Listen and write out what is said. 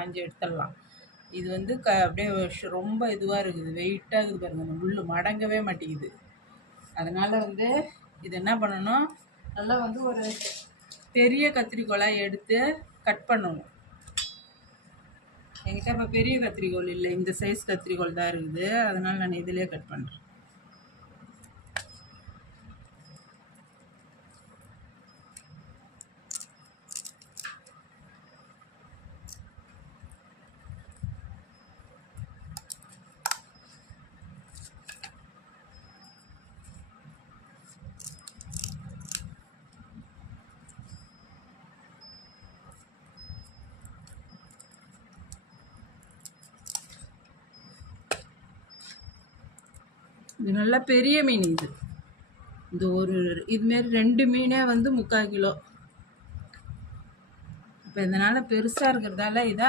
ஆஞ்சு எடுத்துடலாம். இது வந்து க அப்படியே ரொம்ப இதுவாக இருக்குது. வெயிட்டாக இருக்குது பாருங்கள் அந்த முள் மடங்கவே மாட்டேங்குது. அதனால் வந்து இது என்ன பண்ணணும்? நல்லா வந்து ஒரு பெரிய கத்திரிக்கோலாக எடுத்து கட் பண்ணணும். என்கிட்ட இப்போ பெரிய கத்திரிக்கோல் இல்லை. இந்த சைஸ் கத்திரிக்கோல் தான் இருக்குது. அதனால் நான் இதிலே கட் பண்ணுறேன் இது நல்லா பெரிய மீன் இது. இந்த ஒரு இதுமாரி ரெண்டு மீனே வந்து முக்கால் கிலோ. இப்போ இதனால் பெருசாக இருக்கிறதால இதை